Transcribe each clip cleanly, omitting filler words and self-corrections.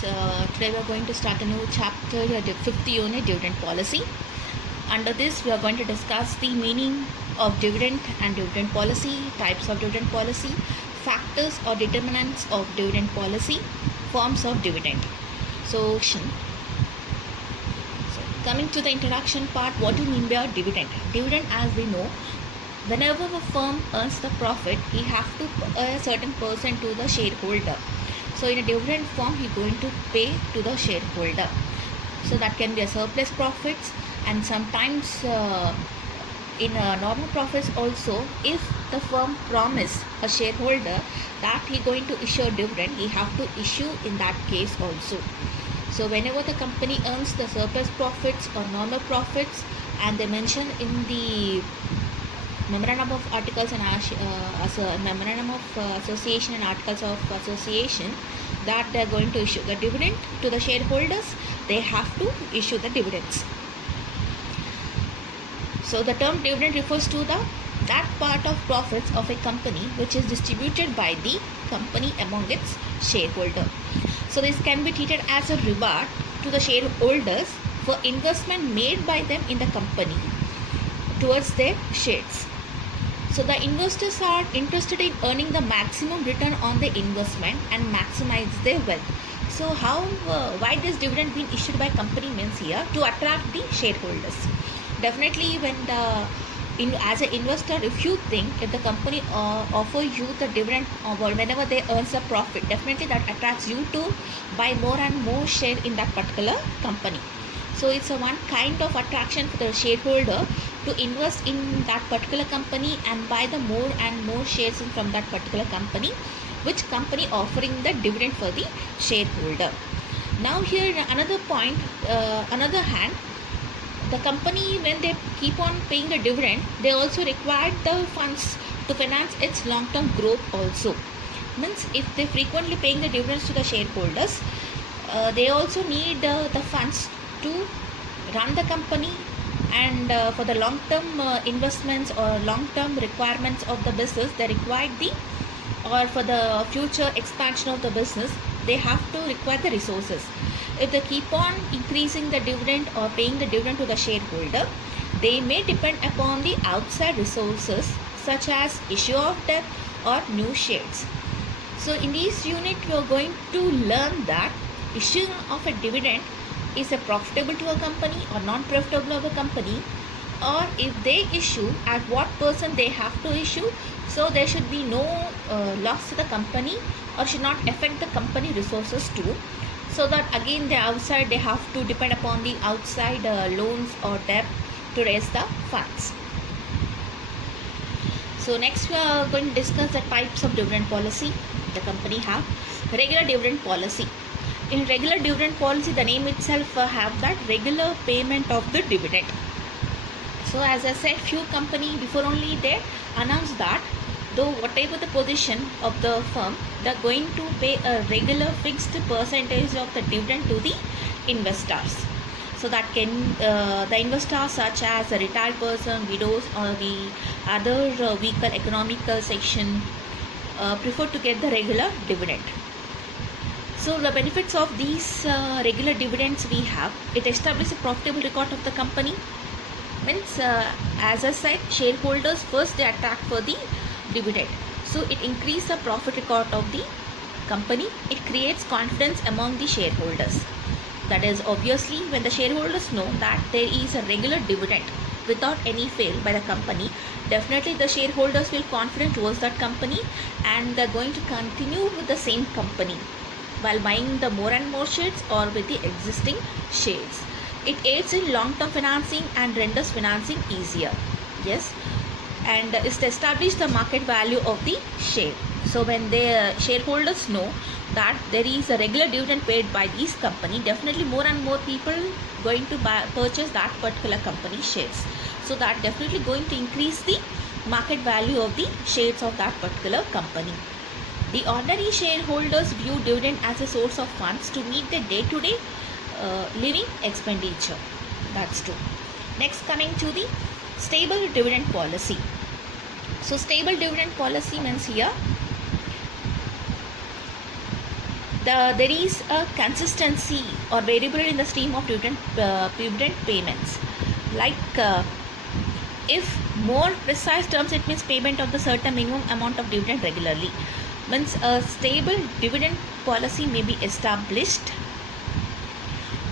Today we are going to start a new chapter, the fifth unit, dividend policy. Under this, we are going to discuss the meaning of dividend and dividend policy, types of dividend policy, factors or determinants of dividend policy, forms of dividend. So coming to the introduction part, what do you mean by dividend? Dividend, as we know, whenever a firm earns the profit, he have to pay a certain percent to the shareholder. So in a dividend form, he going to pay to the shareholder. So that can be a surplus profits, and sometimes in normal profits also, if the firm promise a shareholder that he going to issue a dividend, he have to issue in that case also. So whenever the company earns the surplus profits or normal profits, and they mention in the memorandum of articles and memorandum of association and articles of association that they are going to issue the dividend to the shareholders, they have to issue the dividends. So the term dividend refers to that part of profits of a company which is distributed by the company among its shareholder. So this can be treated as a reward to the shareholders for investment made by them in the company towards their shares. So the investors are interested in earning the maximum return on the investment and maximize their wealth. So why this dividend being issued by company means here to attract the shareholders. Definitely when as an investor, if you think if the company offer you the dividend or whenever they earns a profit, definitely that attracts you to buy more and more share in that particular company. So it's a one kind of attraction for the shareholder to invest in that particular company and buy the more and more shares from that particular company, which company offering the dividend for the shareholder. Now here another point, another hand, the company when they keep on paying the dividend, they also require the funds to finance its long-term growth also. Means if they frequently paying the dividends to the shareholders, they also need the funds to run the company, and for the long-term investments or long-term requirements of the business, they require or for the future expansion of the business, they have to require the resources. If they keep on increasing the dividend or paying the dividend to the shareholder, they may depend upon the outside resources such as issue of debt or new shares. So in this unit, we are going to learn that issuing of a dividend is a profitable to a company or non-profitable of a company, or if they issue, at what percent they have to issue, so there should be no loss to the company or should not affect the company resources too. So that again the outside, they have to depend upon the outside loans or debt to raise the funds. So next we are going to discuss the types of dividend policy the company have. Regular dividend policy. In regular dividend policy, the name itself have that regular payment of the dividend. So as I said, few company before only they announce that though whatever the position of the firm, they are going to pay a regular fixed percentage of the dividend to the investors. So that can the investors such as a retired person, widows, or the other weaker economical section prefer to get the regular dividend. So the benefits of these regular dividends we have, it establishes a profitable record of the company. Means as I said, shareholders first they attract for the dividend. So it increases the profit record of the company. It creates confidence among the shareholders. That is obviously when the shareholders know that there is a regular dividend without any fail by the company, definitely the shareholders will confident towards that company and they are going to continue with the same company while buying the more and more shares or with the existing shares. It aids in long-term financing and renders financing easier. Yes, and it's established the market value of the share. So when the shareholders know that there is a regular dividend paid by this company, definitely more and more people going to purchase that particular company shares. So that definitely going to increase the market value of the shares of that particular company. The ordinary shareholders view dividend as a source of funds to meet their day-to-day living expenditure. That's true. Next, coming to the stable dividend policy. So stable dividend policy means here there is a consistency or variability in the stream of dividend payments. Like if more precise terms, it means payment of the certain minimum amount of dividend regularly. Means a stable dividend policy may be established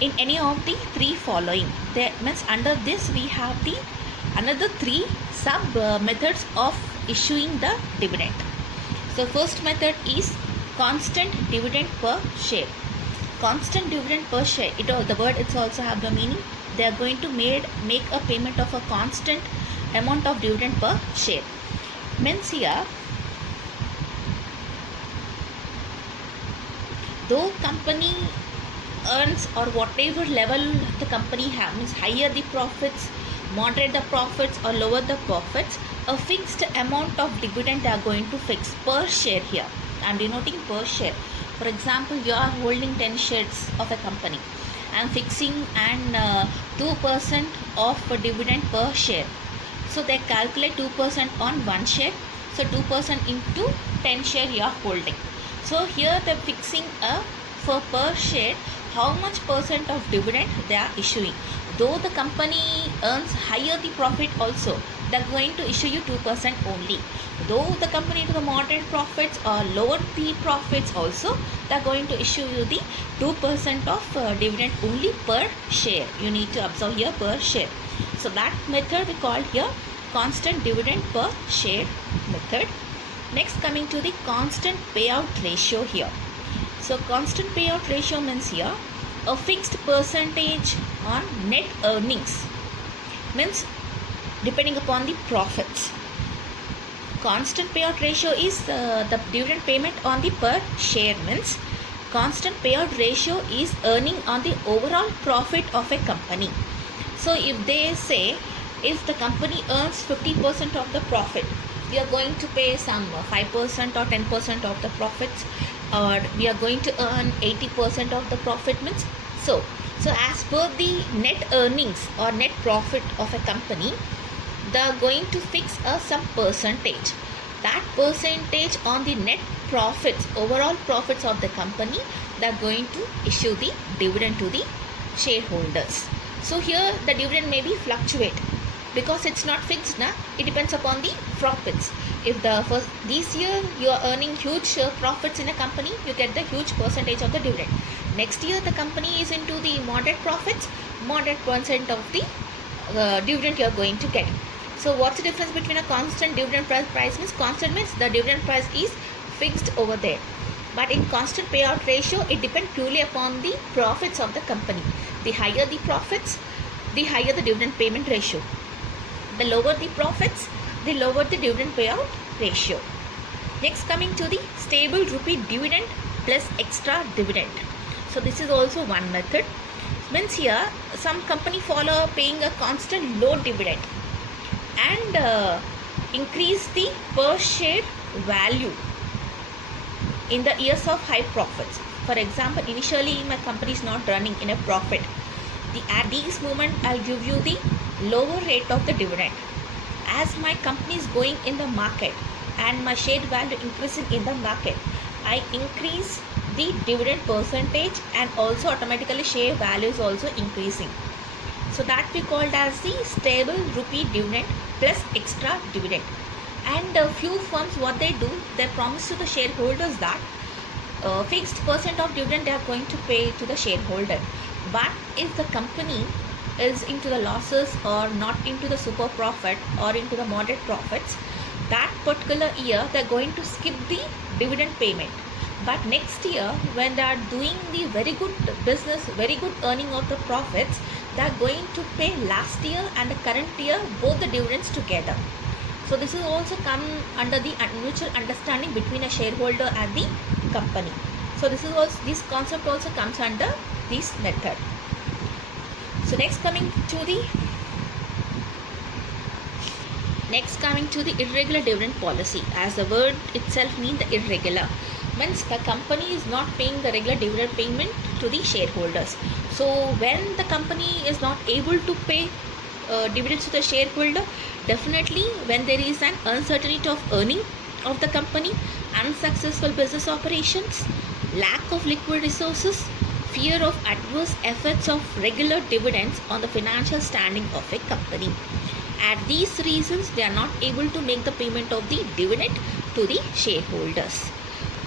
in any of the three following. That means under this we have the another three sub methods of issuing the dividend. So first method is constant dividend per share. Constant dividend per share, the word it's also have the meaning. They are going to make a payment of a constant amount of dividend per share. Means here, though company earns or whatever level the company have, means higher the profits, moderate the profits or lower the profits, a fixed amount of dividend they are going to fix per share here. I am denoting per share. For example, you are holding 10 shares of a company. I am fixing and 2% of a dividend per share. So they calculate 2% on one share. So 2% into 10 share you are holding. So here they are fixing for per share how much percent of dividend they are issuing. Though the company earns higher the profit also, they are going to issue you 2% only. Though the company to the moderate profits or lower the profits also, they are going to issue you the 2% of dividend only per share. You need to observe here per share. So that method we call here constant dividend per share method. Next, coming to the constant payout ratio here. So constant payout ratio means here a fixed percentage on net earnings, means depending upon the profits. Constant payout ratio is the dividend payment on the per share, means constant payout ratio is earning on the overall profit of a company. So if they say if the company earns 50% of the profit, we are going to pay some 5% or 10% of the profits, or we are going to earn 80% of the profit, means so as per the net earnings or net profit of a company, they are going to fix some percentage. That percentage on the net profits, overall profits of the company, they are going to issue the dividend to the shareholders. So here the dividend may be fluctuate because it's not fixed, it depends upon the profits. If this year you are earning huge profits in a company, you get the huge percentage of the dividend. Next year the company is into the moderate profits, moderate percent of the dividend you are going to get. So what's the difference between a constant dividend price? Means constant means the dividend price is fixed over there, but in constant payout ratio it depends purely upon the profits of the company. The higher the profits, the higher the dividend payment ratio. The lower the profits, the lower the dividend payout ratio. Next, coming to the stable rupee dividend plus extra dividend. So this is also one method. Means here some company follow paying a constant low dividend and increase the per share value in the years of high profits. For example, initially my company is not running in a profit. At this moment I'll give you the lower rate of the dividend. As my company is going in the market and my share value increasing in the market, I increase the dividend percentage and also automatically share value is also increasing. So that we called as the stable rupee dividend plus extra dividend. And a few firms, what they do, they promise to the shareholders that fixed percent of dividend they are going to pay to the shareholder. But if the company is into the losses or not into the super profit or into the moderate profits, that particular year they are going to skip the dividend payment. But next year when they are doing the very good business, very good earning of the profits, they are going to pay last year and the current year both the dividends together. So this is also come under the mutual understanding between a shareholder and the company. So this concept also comes under this method. So next coming to the irregular dividend policy. As the word itself means, the irregular means the company is not paying the regular dividend payment to the shareholders. So when the company is not able to pay dividends to the shareholder, definitely when there is an uncertainty of earning of the company, unsuccessful business operations, lack of liquid resources, fear of adverse effects of regular dividends on the financial standing of a company. At these reasons, they are not able to make the payment of the dividend to the shareholders.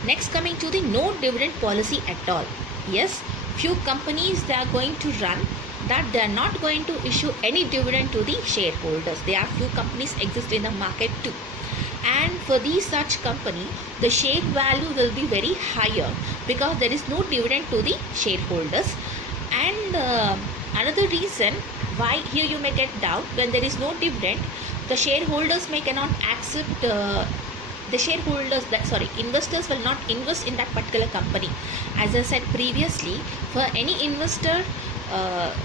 Next, coming to the no dividend policy at all. Yes, few companies they are going to run that they are not going to issue any dividend to the shareholders. There are few companies exist in the market too. And for these such company, the share value will be very higher because there is no dividend to the shareholders. And another reason why here you may get doubt, when there is no dividend, the shareholders may cannot accept investors will not invest in that particular company. As I said previously, for any investor,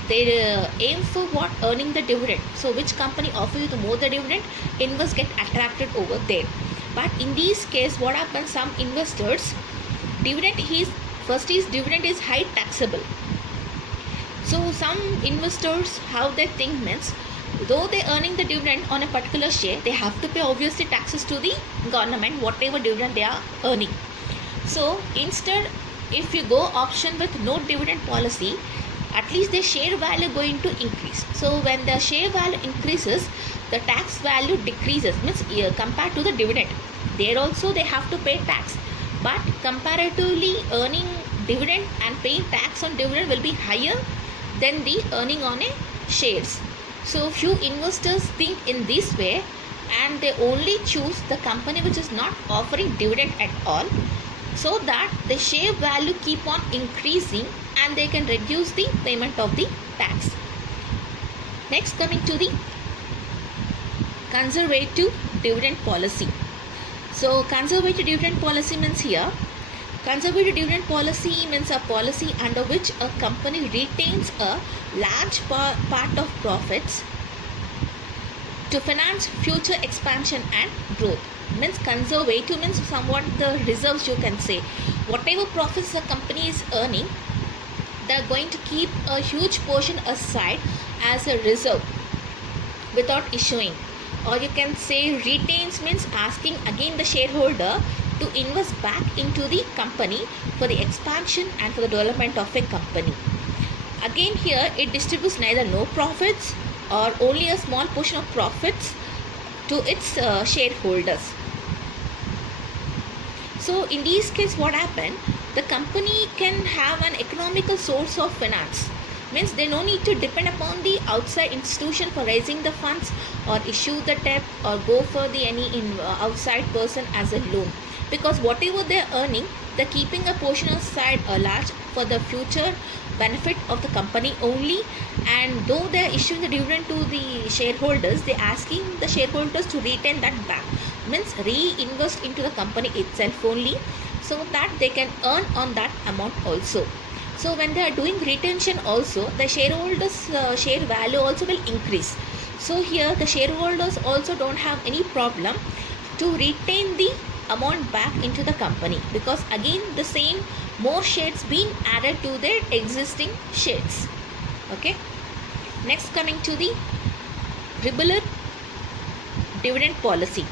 they aim for what? Earning the dividend. So which company offers you the more the dividend, investors get attracted over there. But in this case, what happens? Some investors, dividend dividend is high taxable. So some investors, how they think means, though they earning the dividend on a particular share, they have to pay obviously taxes to the government, whatever dividend they are earning. So instead, if you go option with no dividend policy, at least the share value going to increase. So when the share value increases, the tax value decreases, means compared to the dividend. There also they have to pay tax, but comparatively earning dividend and paying tax on dividend will be higher than the earning on a shares. So few investors think in this way, and they only choose the company which is not offering dividend at all, so that the share value keep on increasing and they can reduce the payment of the tax. Next, coming to the conservative dividend policy. So conservative dividend policy means here, conservative dividend policy means a policy under which a company retains a large part of profits to finance future expansion and growth. Means conservative means somewhat the reserves, you can say. Whatever profits the company is earning, they are going to keep a huge portion aside as a reserve without issuing. Or you can say retains means asking again the shareholder to invest back into the company for the expansion and for the development of a company. Again here it distributes neither no profits or only a small portion of profits to its shareholders. So in this case, what happened? The company can have an economical source of finance. Means they no need to depend upon the outside institution for raising the funds or issue the debt or go for the outside person as a loan. Because whatever they are earning, they're keeping a portion aside large for the future benefit of the company only. And though they are issuing the dividend to the shareholders, they are asking the shareholders to retain that back. Means reinvest into the company itself only, so that they can earn on that amount also. So when they are doing retention also, the shareholders share value also will increase. So here the shareholders also don't have any problem to retain the amount back into the company, because again the same more shares being added to their existing shares. Okay. Next, coming to the liberal dividend policy.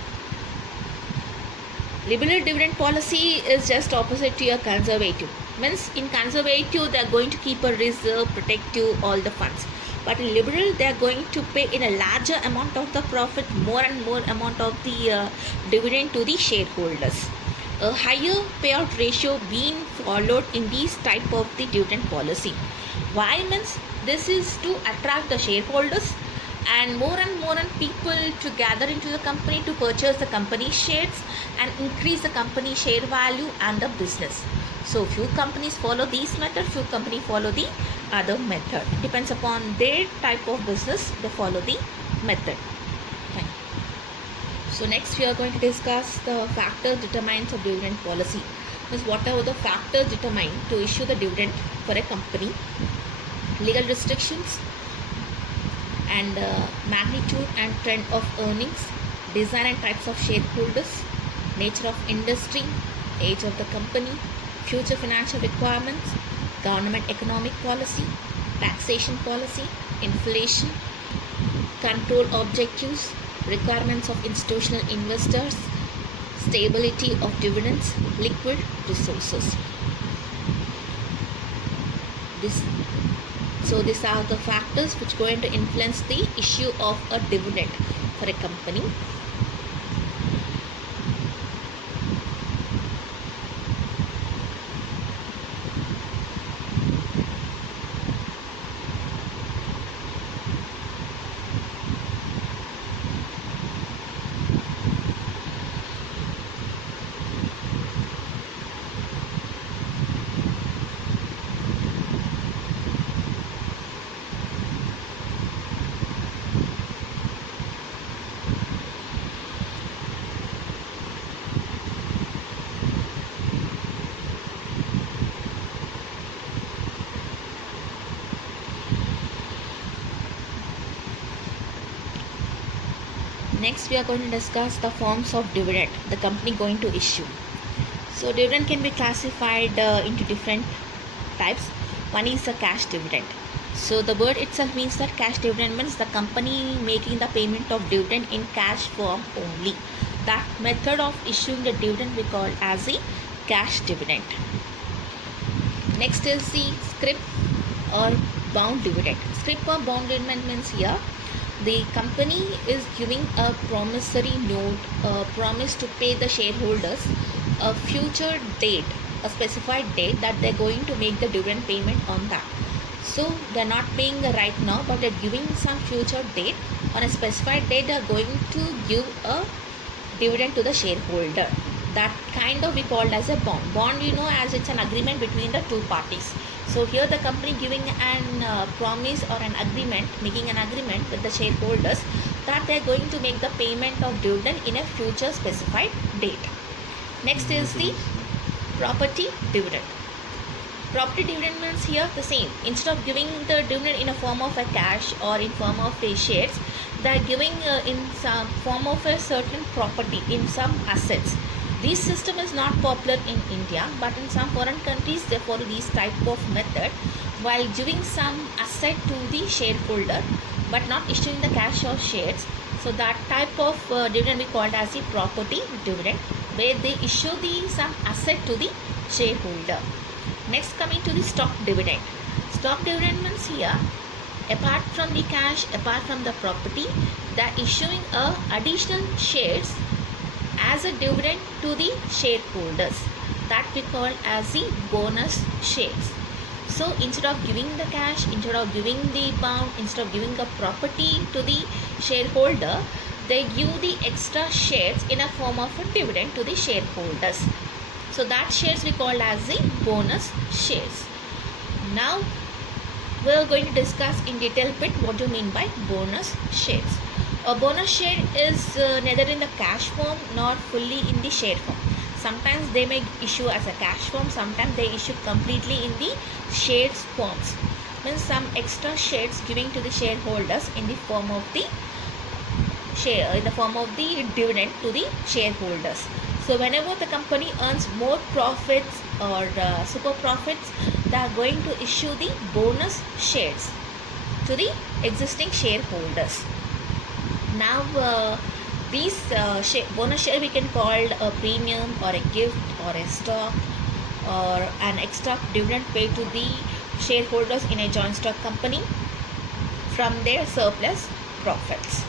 Liberal dividend policy is just opposite to your conservative. Means in conservative they are going to keep a reserve, protective all the funds. But in liberal they are going to pay in a larger amount of the profit, more and more amount of the dividend to the shareholders. A higher payout ratio being followed in these type of the dividend policy. Why? Means this is to attract the shareholders and more people to gather into the company to purchase the company shares and increase the company share value and the business. So few companies follow this method, few companies follow the other method. It depends upon their type of business, they follow the method. Thank you. So next we are going to discuss the factors determinants of dividend policy. Means what are the factors determined to issue the dividend for a company. Legal restrictions and magnitude and trend of earnings, design and types of shareholders, nature of industry, age of the company, future financial requirements, government economic policy, taxation policy, inflation, control objectives, requirements of institutional investors, stability of dividends, liquid resources. This so these are the factors which going to influence the issue of a dividend for a company. Next, we are going to discuss the forms of dividend the company going to issue. So, dividend can be classified into different types. One is a cash dividend. So, the word itself means that cash dividend means the company making the payment of dividend in cash form only. That method of issuing the dividend we call as the cash dividend. Next is the scrip or bond dividend. Scrip or bond dividend means here the company is giving a promissory note, a promise to pay the shareholders a future date, a specified date that they're going to make the dividend payment on that. So they're not paying right now, but they're giving some future date. On a specified date, they're going to give a dividend to the shareholder. That kind of we called as a bond. Bond, as it's an agreement between the two parties. So here the company giving an promise or an agreement, making an agreement with the shareholders that they're going to make the payment of dividend in a future specified date. Next is the property dividend. Property dividend means here the same. Instead of giving the dividend in a form of a cash or in form of a shares, they are giving in some form of a certain property, in some assets. This system is not popular in India, but in some foreign countries they follow this type of method while giving some asset to the shareholder but not issuing the cash or shares. So that type of dividend we called as the property dividend, where they issue some asset to the shareholder. Next, coming to the stock dividend. Stock dividend means here, apart from the cash, apart from the property, they are issuing additional shares as a dividend to the shareholders. That we call as the bonus shares. So instead of giving the cash, instead of giving the bond, instead of giving the property to the shareholder, they give the extra shares in a form of a dividend to the shareholders. So that shares we call as the bonus shares. Now we are going to discuss in detail bit what do you mean by bonus shares. A bonus share is neither in the cash form nor fully in the share form. Sometimes they may issue as a cash form, sometimes they issue completely in the shares forms. Means some extra shares giving to the shareholders in the form of the share, in the form of the dividend to the shareholders. So whenever the company earns more profits or super profits, they are going to issue the bonus shares to the existing shareholders. Now these bonus share we can call a premium or a gift or a stock or an extra dividend paid to the shareholders in a joint stock company from their surplus profits.